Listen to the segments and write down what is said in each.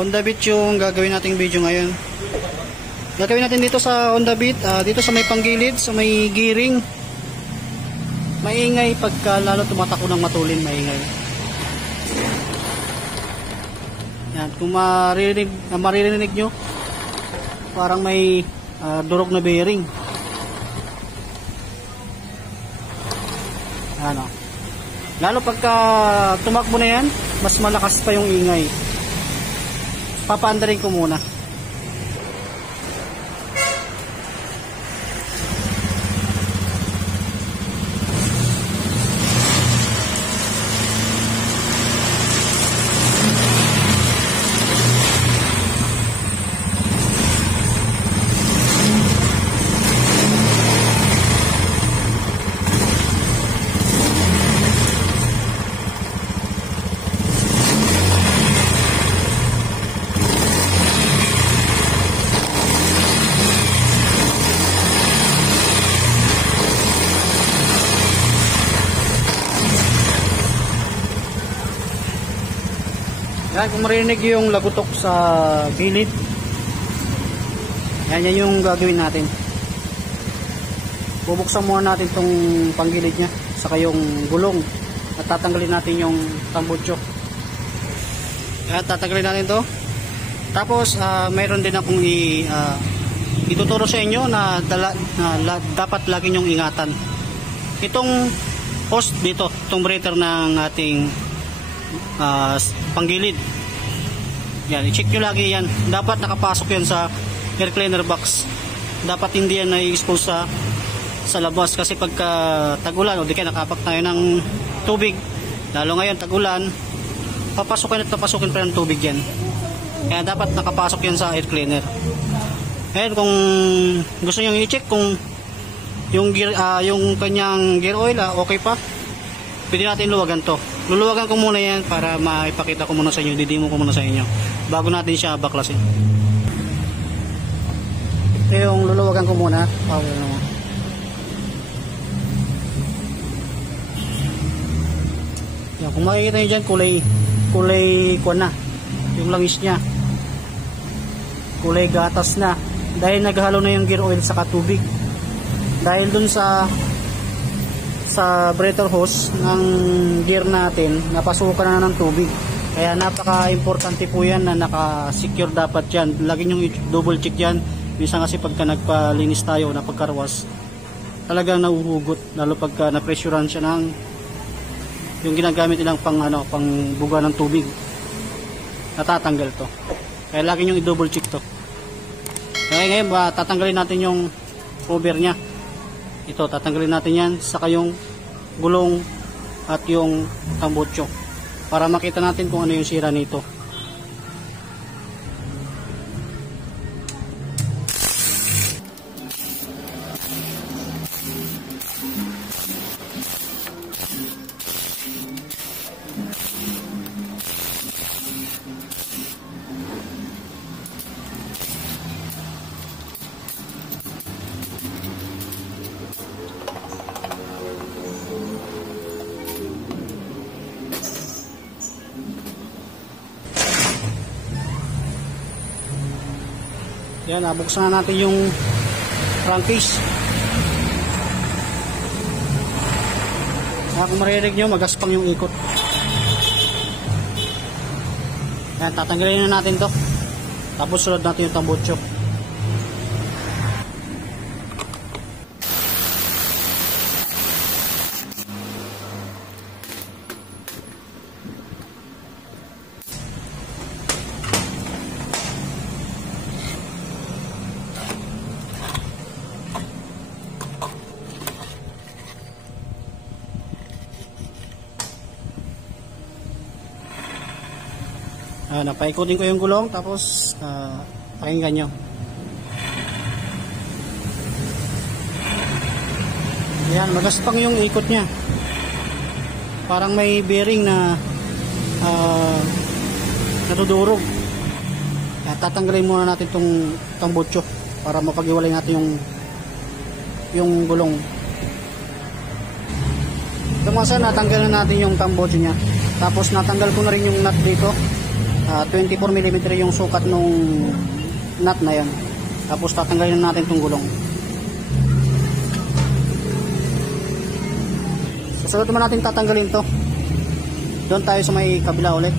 Honda Beat yung gagawin nating video ngayon. Gagawin natin dito sa Honda Beat, dito sa may panggilid, sa may gearing. Maingay pagka lalo tumatakbo ng matulin, maingay. Yan, kung maririnig nyo, parang may durog na bearing. Ano? Lalo pagka tumakbo na yan, mas malakas pa yung ingay. Papaandarin ko muna. Yan, kung marinig yung lagutok sa gilid, yan yung gagawin natin. Bubuksan muna natin tong panggilid nya, saka yung gulong, at tatanggalin natin yung tambutso. Yan, tatanggalin natin to. Tapos mayroon din akong ituturo sa inyo na dapat lagi nyong ingatan. Itong post dito, itong breather ng ating panggilid, yan, i-check nyo lagi yan. Dapat nakapasok yan sa air cleaner box. Dapat hindi yan na-expose sa labas, kasi pagka tag-ulan o di kaya nakapak tayo ng tubig, lalo ngayon tag-ulan, papasukin at papasukin pa ng tubig yan. Kaya dapat nakapasok yan sa air cleaner. Ayan, kung gusto nyo i-check kung yung gear, yung kanyang gear oil okay pa, pwede natin luwagan to. Luluwagan ko muna yan para maipakita ko muna sa inyo, didimo ko muna sa inyo bago natin siya baklasin. Ito yung luluwagan ko muna. Yan, kung makikita nyo dyan, kulay kuwan na yung langis nya, kulay gatas na, dahil naghalo na yung gear oil sa tubig, dahil dun sa breather hose ng gear natin napasukan na ng tubig. Kaya napaka-importante po yan na naka-secure dapat yan. Lagi nyo i-double check yan. Minsan kasi pagka nagpalinis tayo, napagkarwas, talagang nauhugot, lalo pagka na-pressurean siya ng yung ginagamit nilang pang buga ng tubig, natatanggal to. Kaya lagi nyo i-double check to. Kaya ngayon tatanggalin natin yung cover nya. Ito, tatanggalin natin yan, saka yung gulong at yung tambutso, para makita natin kung ano yung sira nito. Yan, buksan na natin yung crankcase. Kung marinig nyo, magaspang yung ikot. Yan, tatanggalin na natin to. Tapos sunod natin yung tambutso. Napaikutin ko yung gulong, tapos pakinggan nyo. Yan, magaspang yung ikot nya. Parang may bearing na natudurog. Tatanggalin muna natin itong tambutso para mapag-iwalay natin yung gulong. Ito mga sir, natanggal na natin yung tambutso nya. Tapos natanggal ko na rin yung nut dito. 24 mm yung sukat nung nut na yan. Tapos tatanggalin natin itong gulong. Susunod naman natin tatanggalin to. Doon tayo sa may kabila ulit.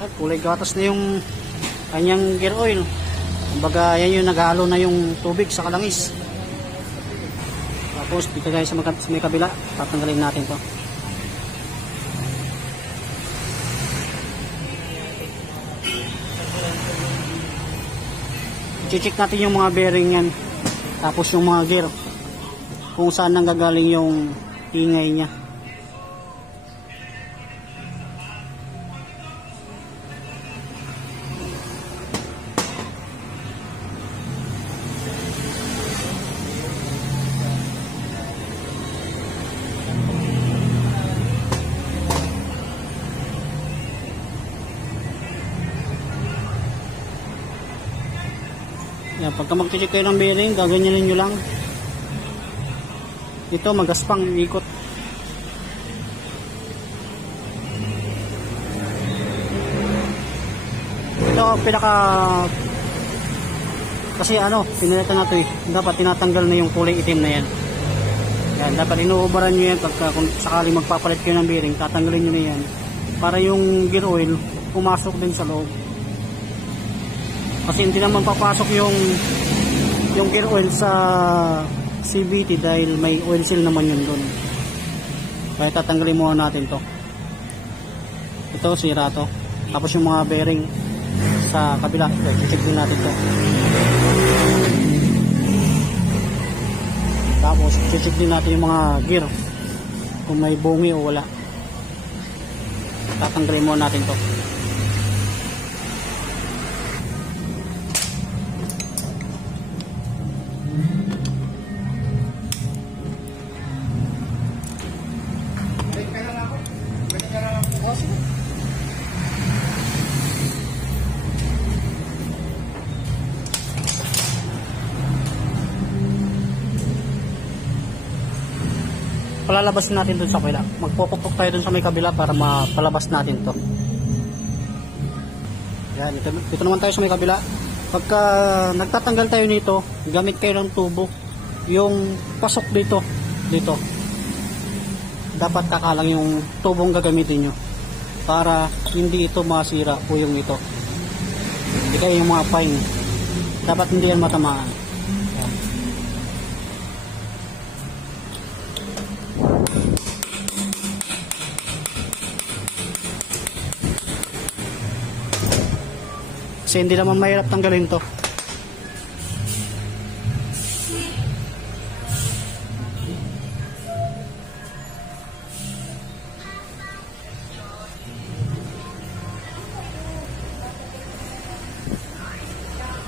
At kulay gatas na yung kanyang gear oil. Kumbaga yan yung naghalo na yung tubig sa kalangis. Tapos dito tayo sa may kabila, tatanggalin natin to. I-check natin yung mga bearing yan. Tapos yung mga gear, kung saan nanggagaling yung ingay niya. Yan, pagka mag-check kayo ng bearing, gaganyanin nyo lang. Ito, magaspang, ikot. Ito, pinaka... Kasi ano, pinalitan na ito eh. Dapat tinatanggal na yung kulay itim na yan. Yan, dapat inuubaran nyo yan pagka kung sakali magpapalit kayo ng bearing, tatanggalin nyo na yan. Para yung gear oil, pumasok din sa loob. Kasi hindi naman papasok yung gear oil sa CVT dahil may oil seal naman yun doon. Kaya tatanggalin muna natin to. Ito, sira to. Tapos yung mga bearing sa kabila, check din natin to. Tapos check din natin yung mga gear kung may bungi o wala. Tatanggalin muna natin to. Palalabasin natin dun sa kabila. Magpupukpok tayo dun sa may kabila para mapalabas natin to. Yan, dito naman tayo sa may kabila. Pagka nagtatanggal tayo nito, gamit kayo ng tubo. Yung pasok dito, dapat kakalang yung tubong gagamitin nyo para hindi ito masira po yung ito. Hindi kayo yung mga fine. Dapat hindi yan matamaan. Kasi hindi naman mahirap tanggalin to.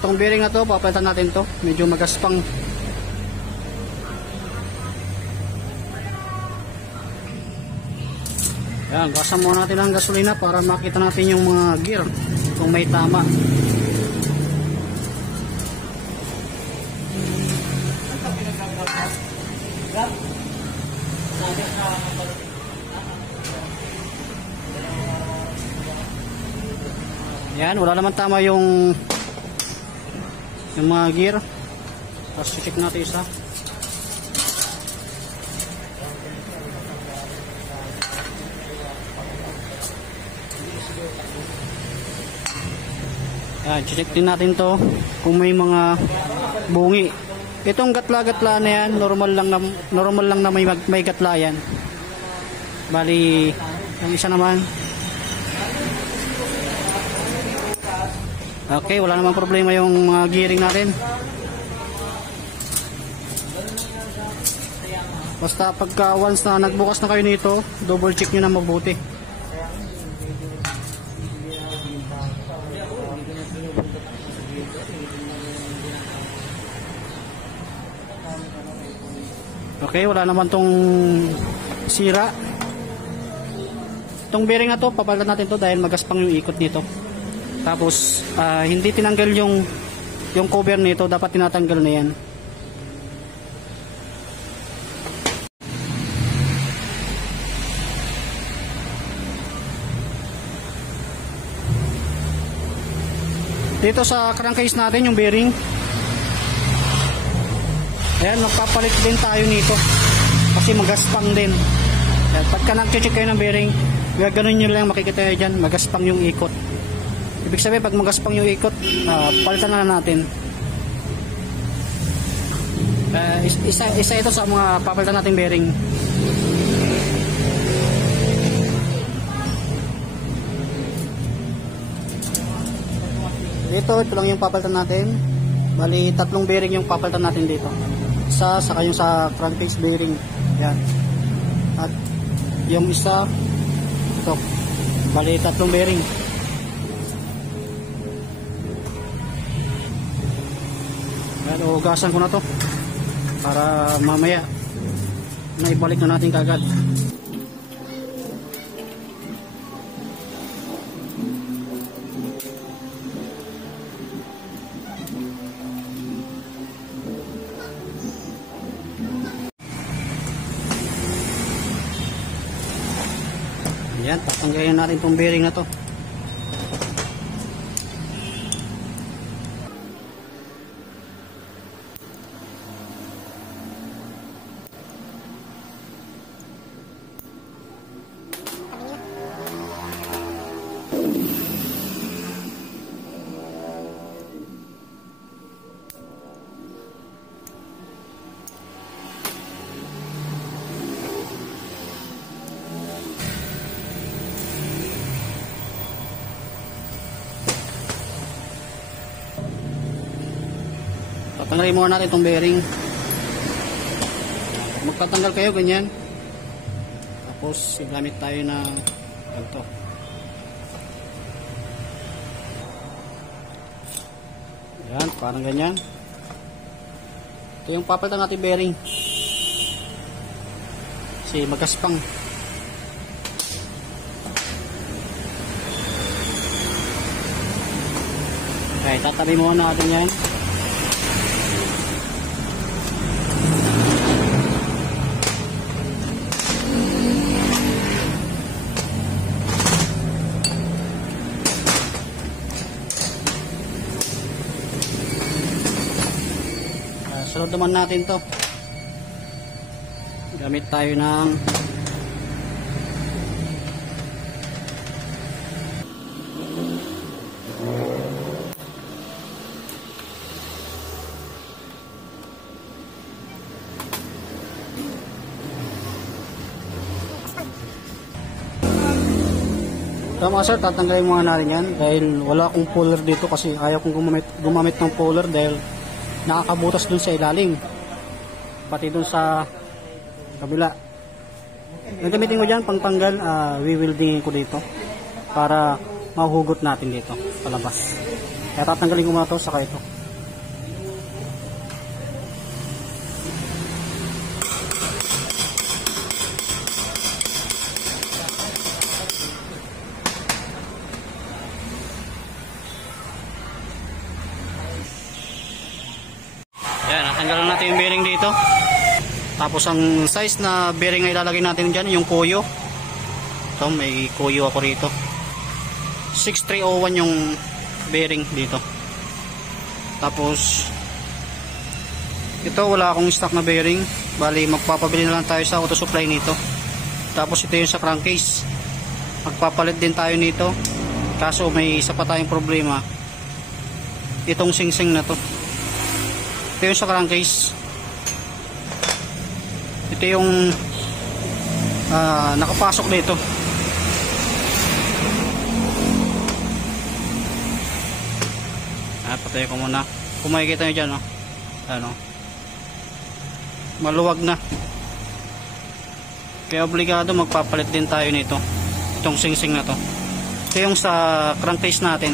Itong bearing na to, papalitan natin to. Medyo magaspang. Yan, gasan muna natin ang gasolina para makita natin yung mga gear kung may tama. Yan, wala naman tama yung mga gear. Tapos check natin isa. Yan, check din natin to kung may mga bungi. Itong gatla-gatla na yan, normal lang na may gatla yan. Bali, yung isa naman. Okay, wala namang problema yung mga gearing natin. Basta pagka once na nagbukas na kayo nito, double check nyo na mabuti. Okay, wala naman tong sira. Itong bearing na to, papalitan natin to dahil magaspang yung ikot nito. Tapos hindi tinanggal yung cover nito, dapat tinatanggal na yan. Dito sa crankcase natin yung bearing, ayan, magpapalit din tayo nito kasi magaspang din. Ayan, pagka nag-check kayo ng bearing, gano'n nyo lang makikita nyo dyan, magaspang yung ikot. Ibig sabihin pag magaspang yung ikot, palitan na natin. Isa ito sa mga papalitan natin bearing. Ito lang yung papalitan natin. Bali, 3 bearing yung papalitan natin dito. Isa, saka yung sa crankcase bearing. Yan. At yung isa, ito. Bali, 3 bearing. Yan, ugasan ko na to. Para mamaya, naibalik na natin kagad. Yan, tatanggalin natin itong bearing na to. Tatanggalin muna natin itong bearing. Magpatanggal kayo ganyan. Tapos gamit tayo na ito. Yan, parang ganyan. Ito yung papalitan natin bearing. Kasi magaspang. Okay, tatabi muna natin yan. Sunod naman natin to. Gamit tayo ng ito mga sir, tatanggalin muna natin yan dahil wala akong puller dito kasi ayaw kong gumamit ng puller dahil nakakabutas dun sa ilalim pati dun sa kabila. Gagamitin ko dyan pangtanggal, wewieldingin ko dito para mahuhugot natin dito palabas. Kaya tatanggalin ko muna ito saka ito. Yan, natanggalan natin yung bearing dito. Tapos ang size na bearing na ilalagay natin dyan, yung kuyo. Ito, may kuyo ako rito. 6301 yung bearing dito. Tapos ito wala akong stock na bearing, bali magpapabili na lang tayo sa auto supply nito. Tapos ito yung sa crankcase, magpapalit din tayo nito, kaso may isa pa tayong problema, itong singsing na to. Ito yung sa crankcase, ito yung nakapasok dito. Patay ko muna. Kung makikita nyo dyan, no? Ano, maluwag na, kaya obligado magpapalit din tayo nito, itong singsing na to. Ito yung sa crankcase natin,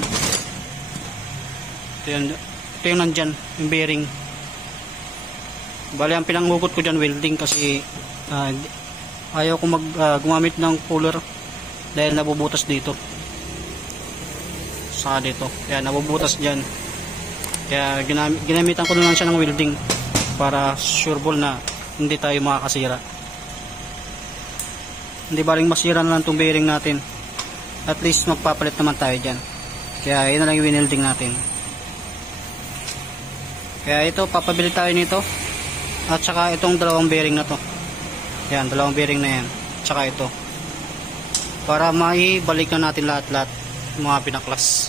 ito yung nandyan, yung bearing. Bali ang pinanghugot ko dyan welding, kasi ayaw ko gumamit ng puller dahil nabubutas dito sa dito, kaya nabubutas dyan, kaya ginamitan ko na lang siya ng welding para sure ball na hindi tayo makakasira. Hindi baling masira na lang itong bearing natin, at least magpapalit naman tayo dyan, kaya yun na lang yung winelding natin. Kaya ito, papabili tayo nito, at saka itong dalawang bearing na to, yan, dalawang bearing na yan, saka ito, para maibalik na natin lahat-lahat mga pinaklas.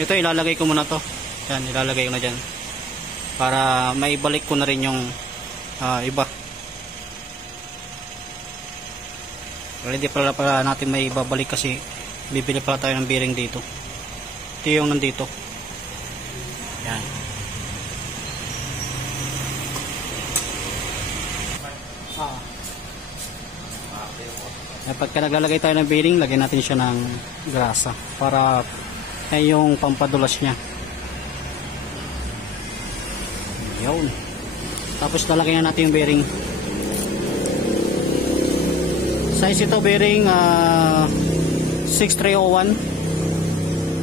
Ito ilalagay ko muna to, yan, ilalagay ko na dyan para maibalik ko na rin yung iba. Well, hindi pala natin may ibabalik kasi bibili pala tayo ng bearing dito. Ito yung nandito, yan. Pagka naglalagay tayo ng bearing, lagyan natin siya ng grasa para ay yung pampadulas niya. Yun. Tapos lalagyan natin yung bearing. Size ito bearing 6301.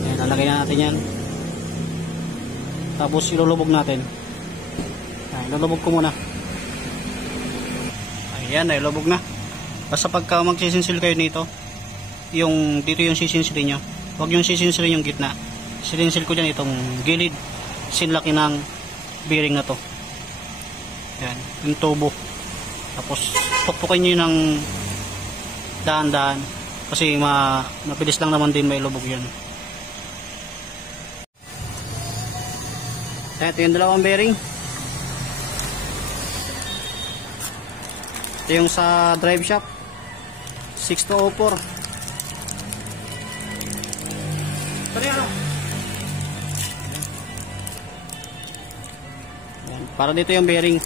Ayan, lalagyan natin yan. Tapos ilulubog natin. Ayan, ilulubog ko muna. Ayan, ilulubog na. Basta pagka magsisinsil kayo nito, yung dito yung sisinsilin nyo, huwag yung sisinsilin yung gitna. Silinsil ko dyan itong gilid, sinlaki ng bearing na to. Yan, yung tubo. Tapos pukpukin nyo ng dahan-dahan, kasi mabilis lang naman din may lubog yan. Ito yung dalawang bearing. Ito yung sa drive shaft 6204. Para dito yung bearing.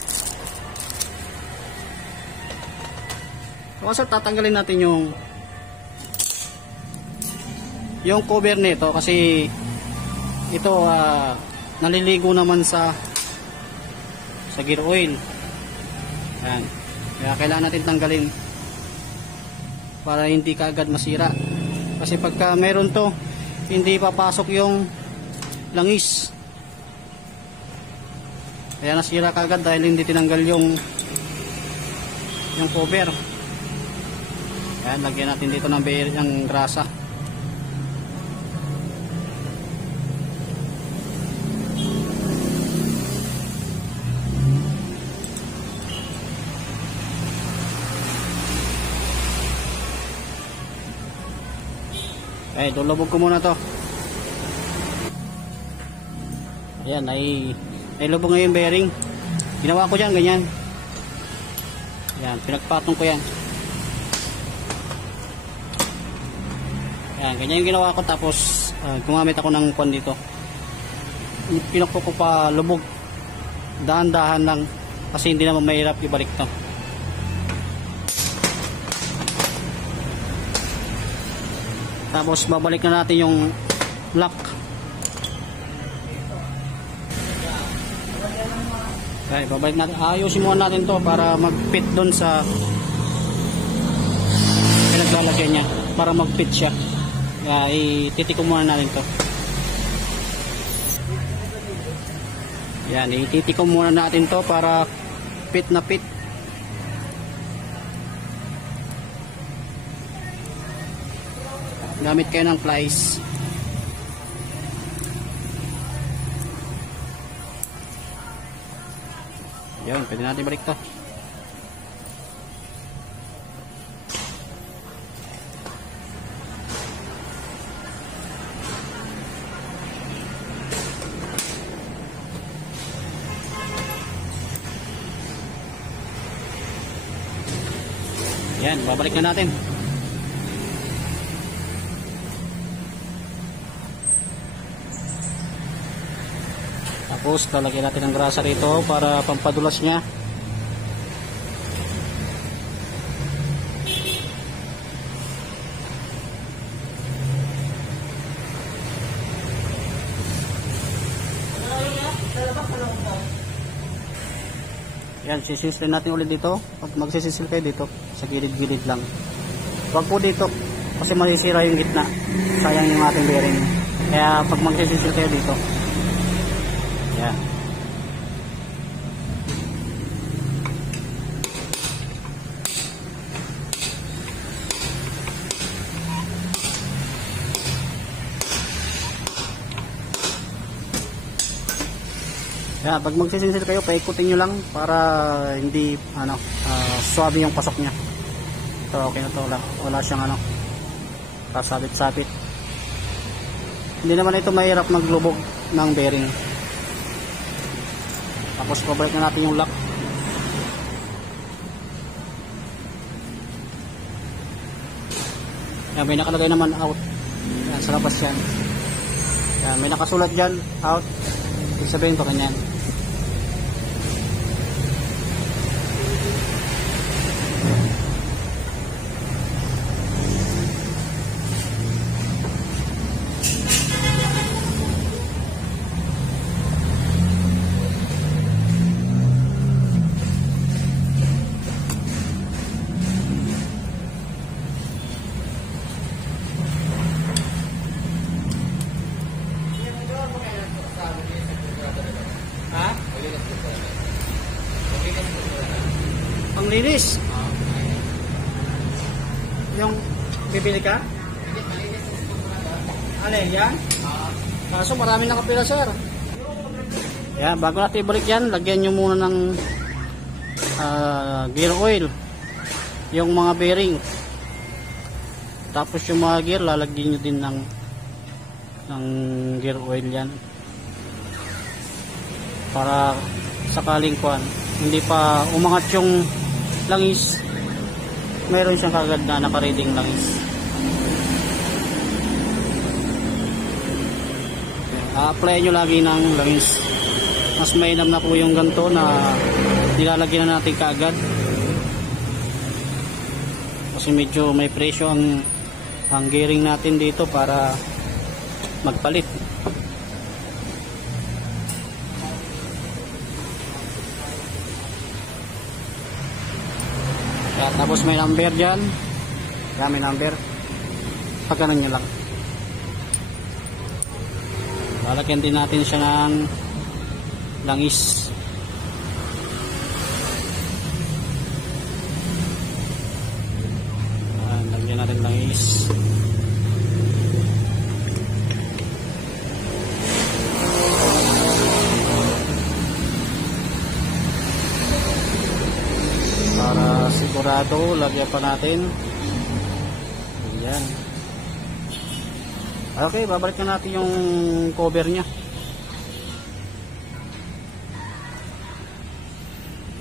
So, tatanggalin natin yung cover nito, kasi ito naliligo naman sa gear oil. Yan. Kaya kailangan natin tanggalin para hindi kaagad masira. Kasi pagka meron to, hindi papasok yung langis. Kaya nasira kagad dahil hindi tinanggal yung cover. Ayan, lagyan natin dito ng bearing ng grasa. Ay, lulubog ko muna to. Ayan, ay lubog na yung bearing. Ginawa ko dyan, ganyan. Ayan, pinagpatong ko yan. Ayan, ganyan yung ginawa ko. Tapos gumamit ako ng kwan dito. Pinakpo ko pa lubog. Dahan-dahan lang, kasi hindi naman mahirap ibalik to. Tapos babalik na natin yung lock. Okay, babalik natin. Ayusin muna natin to para mag-fit doon sa pinaglalagyan niya, para mag-fit siya. Kaya ititikom muna natin to. Yan, ititikom muna natin to para fit na fit. gamit kayo ng plies. Yun, pwede natin balik to. Yan, babalik na natin. Tapos lalagyan natin ng grasa rito para pampadulas niya. Yan, sisisil natin ulit dito. Pag magsisisil kayo dito, sa gilid-gilid lang. Huwag po dito kasi masisira yung gitna. Sayang yung ating bearing. Kaya pag magsisisil kayo dito. Yan. Yan, pag magsisinsil kayo, paikutin nyo lang para hindi swabe yung pasok nya. Ito, okay na to. Wala siyang pasabit-sabit. Hindi naman ito mahirap maglubog ng bearing. Tapos pabalik na natin yung lock. Yan, may nakalagay naman out. Yan, sa labas yan. Yan, may nakasulat dyan, out. Ibig sabihin pa kanyan. Panglinis. Yung bibili ka? Ano yan? Kaso marami na kapila, sir. Yan, bago natin ibalik yan, lagyan nyo muna ng gear oil. Yung mga bearing. Tapos yung mga gear, lalagyan nyo din ng gear oil yan. Para sakaling hindi pa umangat yung langis, meron siyang kagad na naka-reading langis. Apply nyo lagi ng langis. Mas mainam na po yung ganito na nilalagyan na natin kaagad, kasi medyo may presyo ang gearing natin dito para magpalit. Tapos may number dyan. Kaya may number. Pagkanan nyo lang. Lalagyan din natin siya ng langis. Lagyan natin langis. Para sigurado, lagyan pa natin. Ayan. Okay, babalik na natin yung cover nya.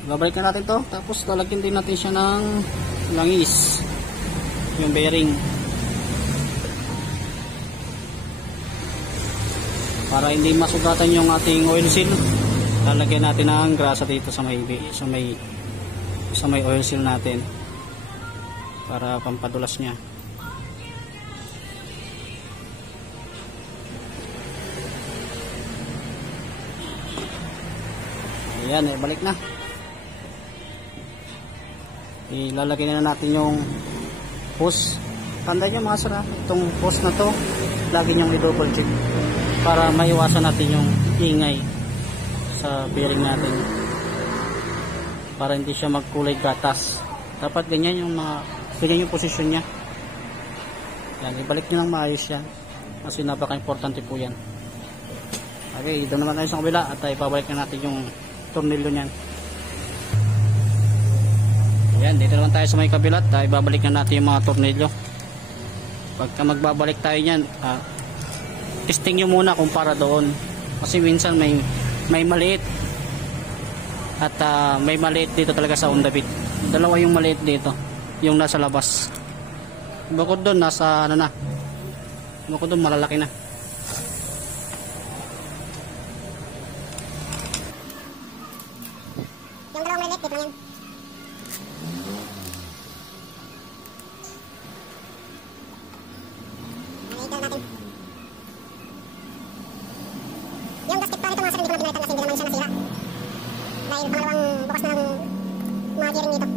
Babalik na natin to. Tapos lalagyan din natin siya ng langis, yung bearing, para hindi masugatan yung ating oil seal. Lalagyan natin ng grasa dito sa may oil seal natin para pampadulas nya. Ayan, balik na. Ilalagay na natin yung hose. Tandaan nyo mga sir, itong hose na to lagi nyong i-double check para maiwasan natin yung ingay sa bearing natin, para hindi siya magkulay gatas. Dapat ganyan yung posisyon nya. Yan, ibalik nyo ng maayos yan. Kasi napaka-importante po yan. Okay, doon naman tayo sa kabila at ipabalik na natin yung tornilyo niyan. Ayan, dito naman tayo sa may kabila at ibabalik na natin yung mga tornilyo. Pagka magbabalik tayo niyan, testing nyo muna kumpara doon. Kasi minsan may maliit at may maliit dito talaga sa Honda Beat. Dalawa yung maliit dito, yung nasa labas. Bukod doon, nasa ano na. Bukod doon, malalaki na. Yung dalawang maliit, dito lang yan. Nakikita natin. Yung gasket pa nito mga sir, hindi ko na pinalitan kasi hindi naman siya nasira. Dahil pangalawang bukas na ng mga gearing nito.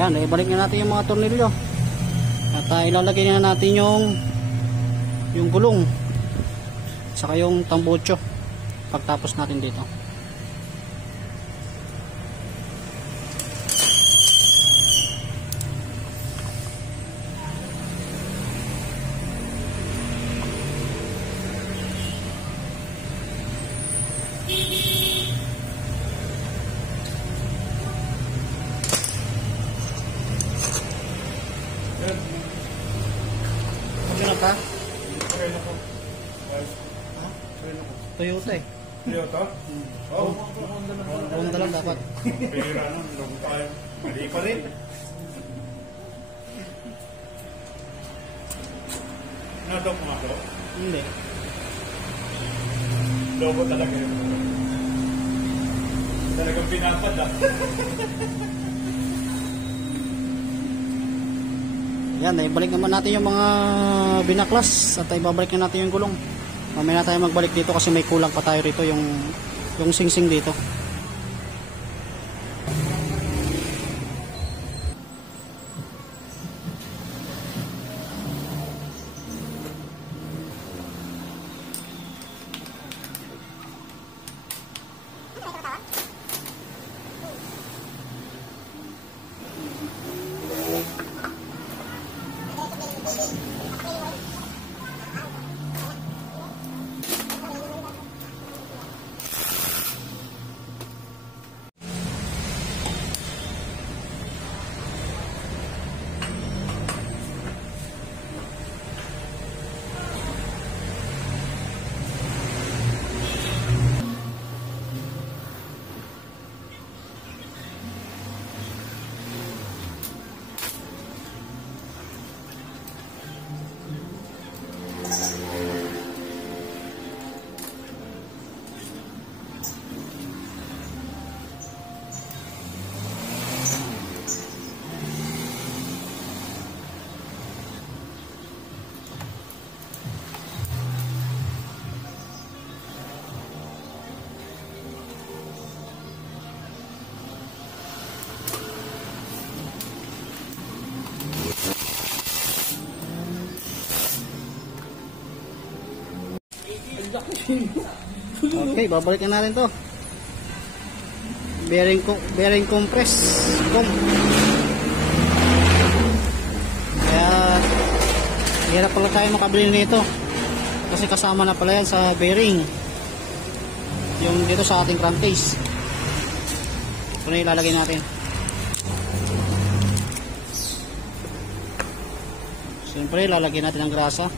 Yan, ibalik na natin yung mga tornilyo. At ilalagay na natin yung gulong. Saka yung tambucho. Pagtapos natin dito. Ano ka? Toyota eh. Toyota? Oo. Honda lang dapat. Pera nun, long time. Mali pa rin. Nadok mo ako? Hindi. Lobo talaga yun. Talagang pinapad ah. Yan, ibalik naman natin yung mga binaklas at ibabalik na natin yung gulong. Mamaya na tayo magbalik dito kasi may kulang pa tayo rito yung singsing dito. Okay, babalikan natin to. Bearing compress. Kaya hirap pala tayo makabili nito. Kasi kasama na pala yan sa bearing. Yung dito sa ating crankcase. Ito na ilalagay natin. Siyempre, ilalagay natin ang grasa.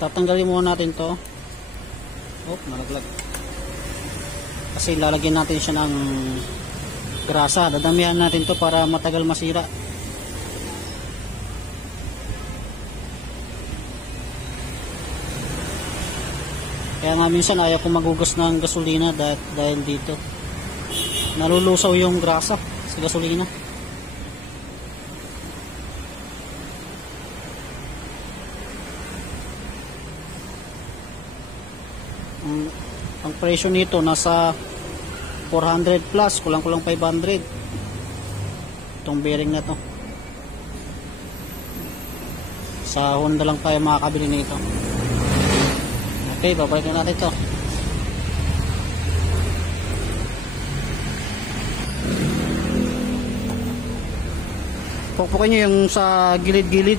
Tatanggalin muna natin to. Oh, nalaglag. Kasi lalagyan natin siya ng grasa. Dadamihan natin to para matagal masira. Kaya nga minsan ayaw ko magugas ng gasolina dahil dito nalulusaw yung grasa sa gasolina. Ang presyo nito nasa 400 plus, kulang-kulang 500 itong bearing na to. Sa Honda lang tayo makakabili nito. Okay, babalik na natin ito. Pukpukin nyo yung sa gilid-gilid.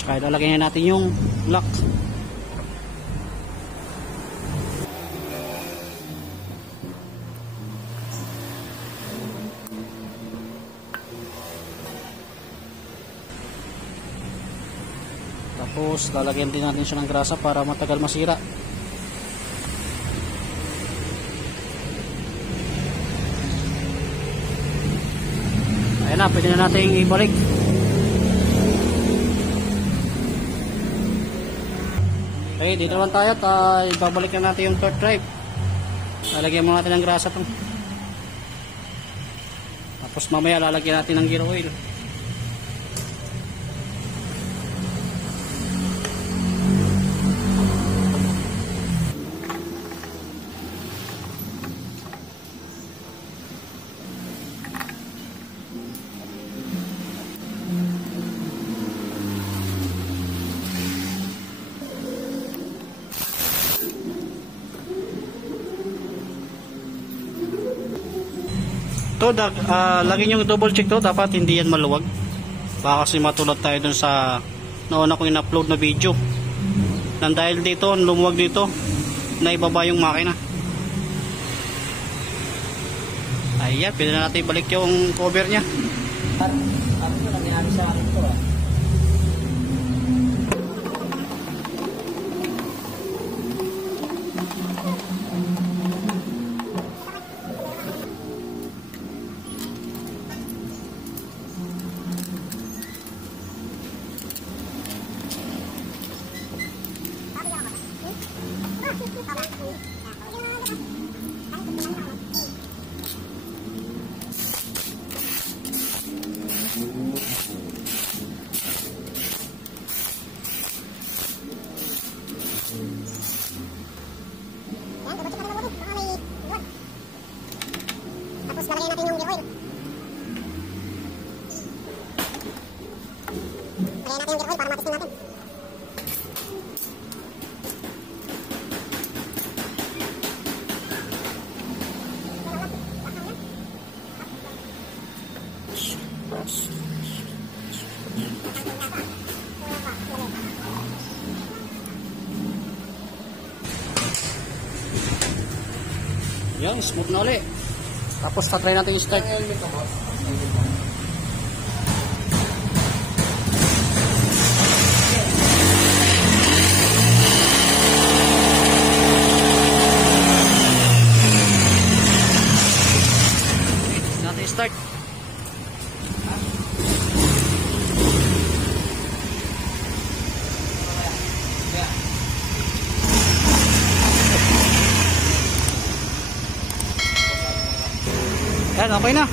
Tsaka ilalagay natin yung lock. Tapos lalagyan din natin siya ng grasa para matagal masira. Ayan na, pwede na natin ibalik. Okay, dito naman tayo at ibabalik na natin yung torque drive. Lalagyan mo natin ng grasa to. Tapos mamaya lalagyan natin ng gear oil. To, lagi nyo double check to, dapat hindi yan maluwag. Baka kasi matulad tayo dun sa nauna kong in-upload na video. Nang dahil dito, lumuwag dito, naibaba yung makina. Ayan, pwede na natin ibalik yung cover nya. Ano na nangyari sa akin ito ah? Tapos lalagyan natin yung gear oil. Lagyan natin yung gear oil para matisting natin. Yan, smooth na ulit. Tapos tatry natin yung start. Natin start. Yan, okay na.